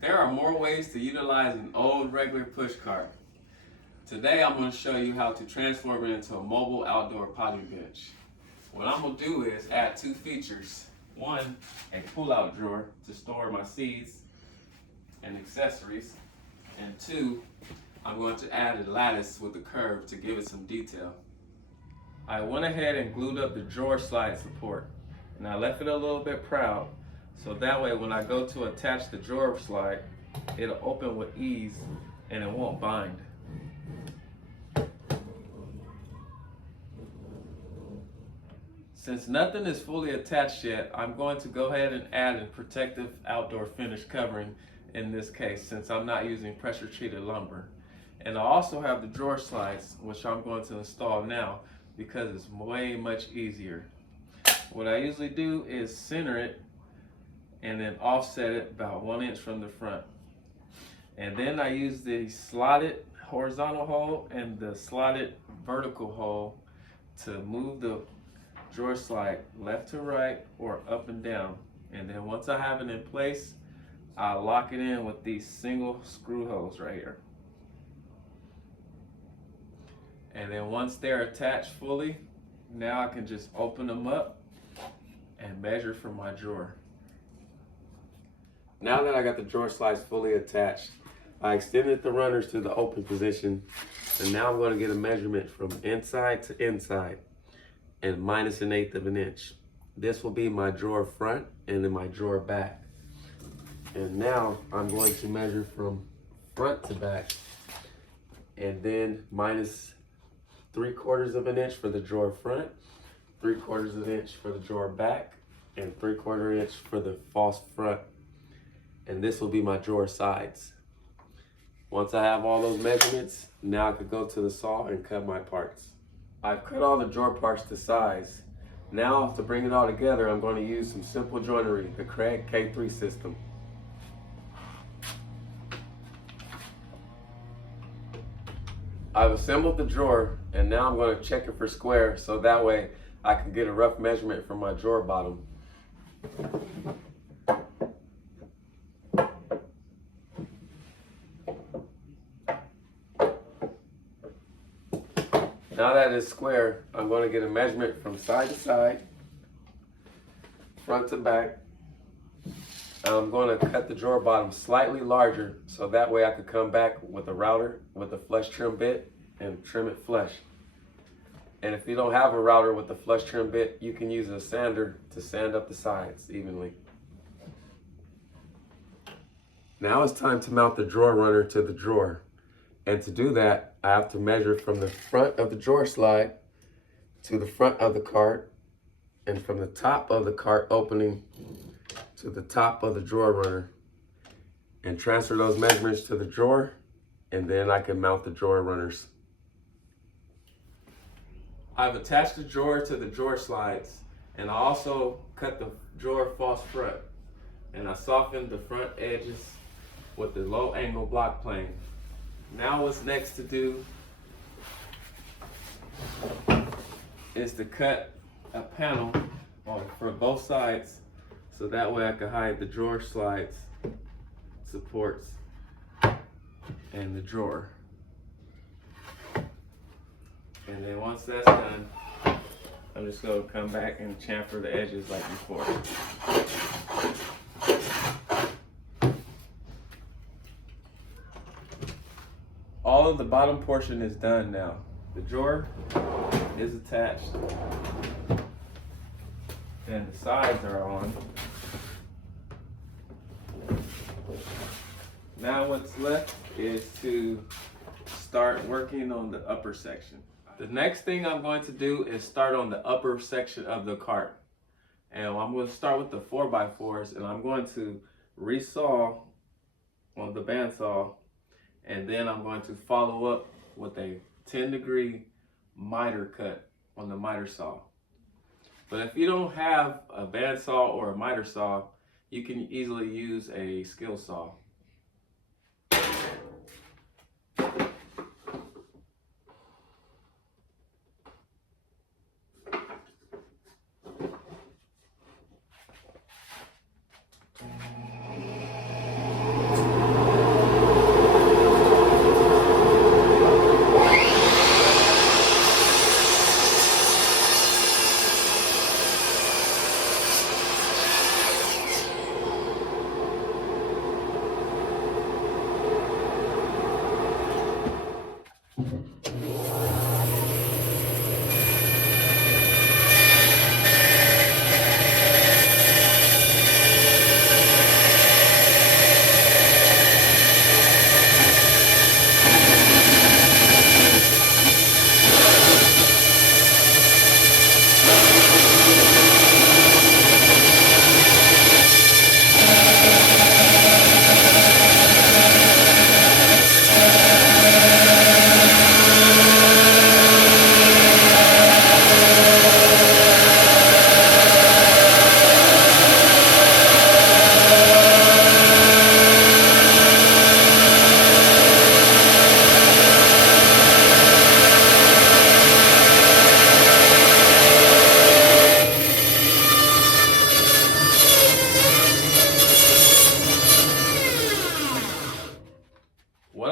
There are more ways to utilize an old regular push cart. Today I'm going to show you how to transform it into a mobile outdoor potting bench. What I'm going to do is add two features. One, a pull-out drawer to store my seeds and accessories. And two, I'm going to add a lattice with a curve to give it some detail. I went ahead and glued up the drawer slide support, and I left it a little bit proud, so that way when I go to attach the drawer slide, it'll open with ease and it won't bind. Since nothing is fully attached yet, I'm going to go ahead and add a protective outdoor finish covering in this case, since I'm not using pressure treated lumber. And I also have the drawer slides, which I'm going to install now because it's way much easier. What I usually do is center it and then offset it about 1 inch from the front. And then I use the slotted horizontal hole and the slotted vertical hole to move the drawer slide left to right or up and down. And then once I have it in place, I lock it in with these single screw holes right here. And then once they're attached fully, now I can just open them up and measure for my drawer. Now that I got the drawer slides fully attached, I extended the runners to the open position, and now I'm going to get a measurement from inside to inside and minus 1/8 of an inch. This will be my drawer front and then my drawer back. And now I'm going to measure from front to back and then minus 3/4 of an inch for the drawer front, 3/4 of an inch for the drawer back, and 3/4 inch for the false front. And this will be my drawer sides. Once I have all those measurements, now I could go to the saw and cut my parts. I've cut all the drawer parts to size. Now to bring it all together, I'm going to use some simple joinery, the Kreg K3 system. I've assembled the drawer, and now I'm going to check it for square so that way I can get a rough measurement from my drawer bottom. Now that it's square, I'm going to get a measurement from side to side, front to back. And I'm going to cut the drawer bottom slightly larger so that way I could come back with a router with a flush trim bit and trim it flush. And if you don't have a router with a flush trim bit, you can use a sander to sand up the sides evenly. Now it's time to mount the drawer runner to the drawer. And to do that, I have to measure from the front of the drawer slide to the front of the cart, and from the top of the cart opening to the top of the drawer runner, and transfer those measurements to the drawer, and then I can mount the drawer runners. I've attached the drawer to the drawer slides, and I also cut the drawer false front, and I softened the front edges with the low angle block plane. Now what's next to do is to cut a panel for both sides so that way I can hide the drawer slides, supports, and the drawer. And then once that's done, I'm just going to come back and chamfer the edges like before. All of the bottom portion is done now. The drawer is attached and the sides are on. Now what's left is to start working on the upper section. The next thing I'm going to do is start on the upper section of the cart. And I'm going to start with the 4x4s, and I'm going to resaw on the bandsaw, and then I'm going to follow up with a 10-degree miter cut on the miter saw. But if you don't have a bandsaw or a miter saw, you can easily use a skill saw.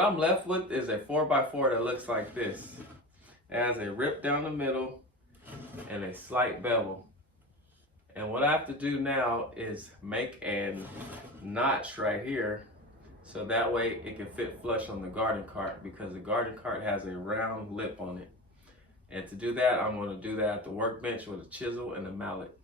I'm left with is a 4x4 that looks like this. It has a rip down the middle and a slight bevel. And what I have to do now is make a notch right here so that way it can fit flush on the garden cart, because the garden cart has a round lip on it. And to do that, I'm going to do that at the workbench with a chisel and a mallet.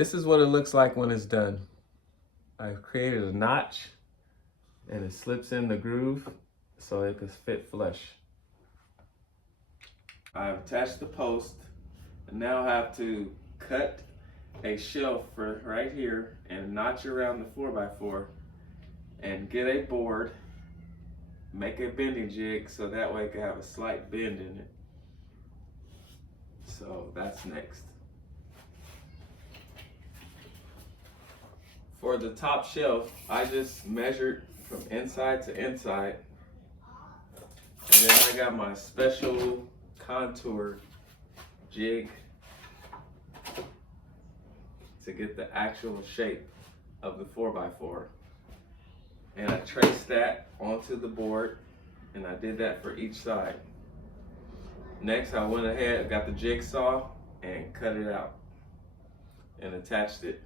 This is what it looks like when it's done. I've created a notch and it slips in the groove so it can fit flush. I've attached the post and now I have to cut a shelf for right here and notch around the 4x4 and get a board, make a bending jig so that way it can have a slight bend in it. So that's next. For the top shelf, I just measured from inside to inside. And then I got my special contour jig to get the actual shape of the 4x4. And I traced that onto the board, and I did that for each side. Next, I went ahead, got the jigsaw and cut it out and attached it.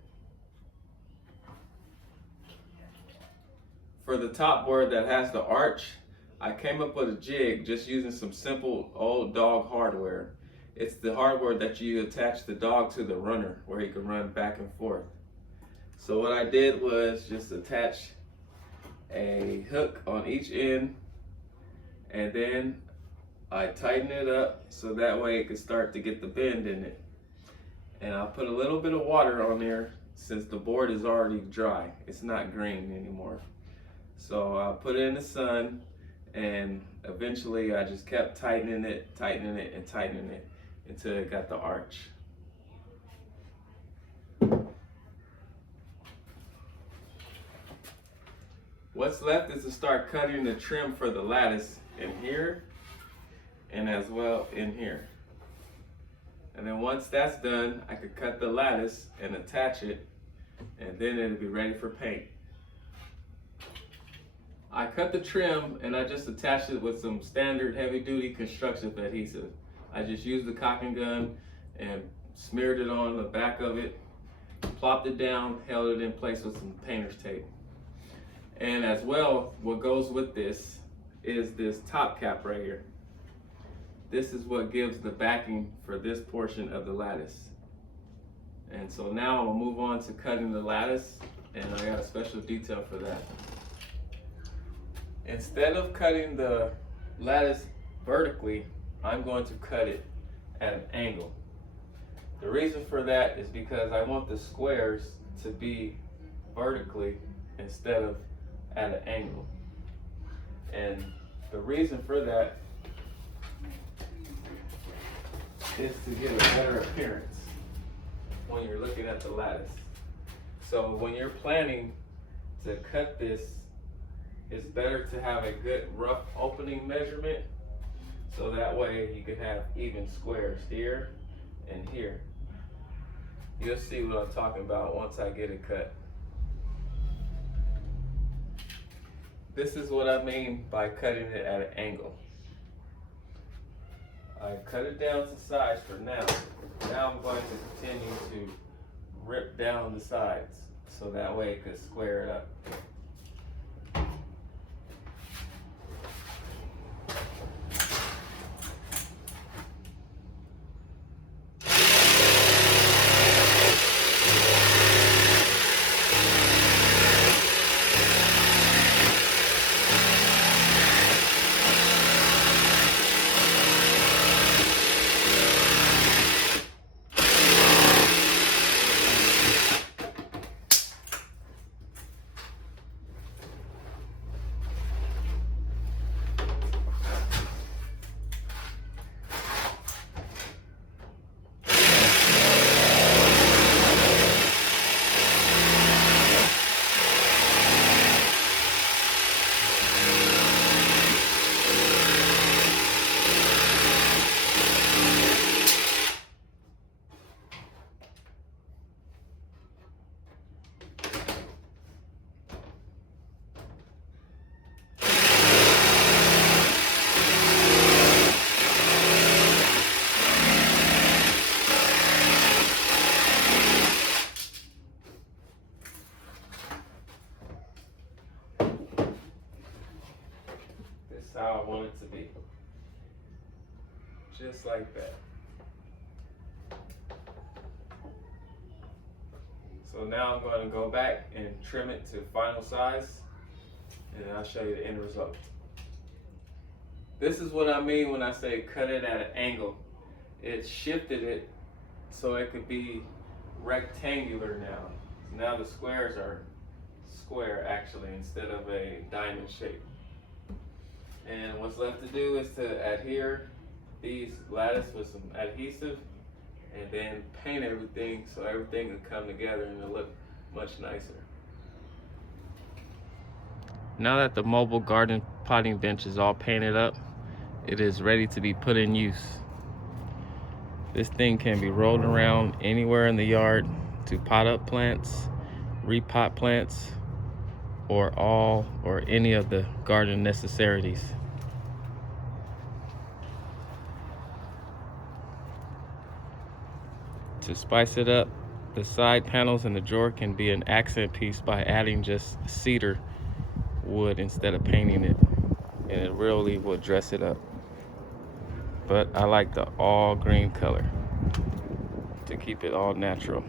For the top board that has the arch, I came up with a jig just using some simple old dog hardware. It's the hardware that you attach the dog to the runner where he can run back and forth. So what I did was just attach a hook on each end, and then I tighten it up so that way it can start to get the bend in it. And I'll put a little bit of water on there since the board is already dry. It's not green anymore. So I'll put it in the sun, and eventually I just kept tightening it, and tightening it until it got the arch. What's left is to start cutting the trim for the lattice in here and as well in here. And then once that's done, I could cut the lattice and attach it, and then it'll be ready for paint. I cut the trim and I just attached it with some standard heavy duty construction adhesive. I just used the caulking gun and smeared it on the back of it, plopped it down, held it in place with some painter's tape. And as well, what goes with this is this top cap right here. This is what gives the backing for this portion of the lattice. And so now I'll move on to cutting the lattice, and I got a special detail for that. Instead of cutting the lattice vertically, I'm going to cut it at an angle. The reason for that is because I want the squares to be vertically instead of at an angle. And the reason for that is to get a better appearance when you're looking at the lattice. So when you're planning to cut this, it's better to have a good rough opening measurement, so that way you can have even squares here and here. You'll see what I'm talking about once I get it cut. This is what I mean by cutting it at an angle. I cut it down to size for now. Now I'm going to continue to rip down the sides so that way it could square it up. How I want it to be. Just like that. So now I'm going to go back and trim it to final size, and I'll show you the end result. This is what I mean when I say cut it at an angle. It shifted it so it could be rectangular now. Now the squares are square actually instead of a diamond shape. And what's left to do is to adhere these lattice with some adhesive and then paint everything so everything can come together and it'll look much nicer. Now that the mobile garden potting bench is all painted up, it is ready to be put in use. This thing can be rolled around anywhere in the yard to pot up plants, repot plants, or any of the garden necessities. To spice it up, the side panels and the drawer can be an accent piece by adding just cedar wood instead of painting it, and it really will dress it up. But I like the all green color to keep it all natural.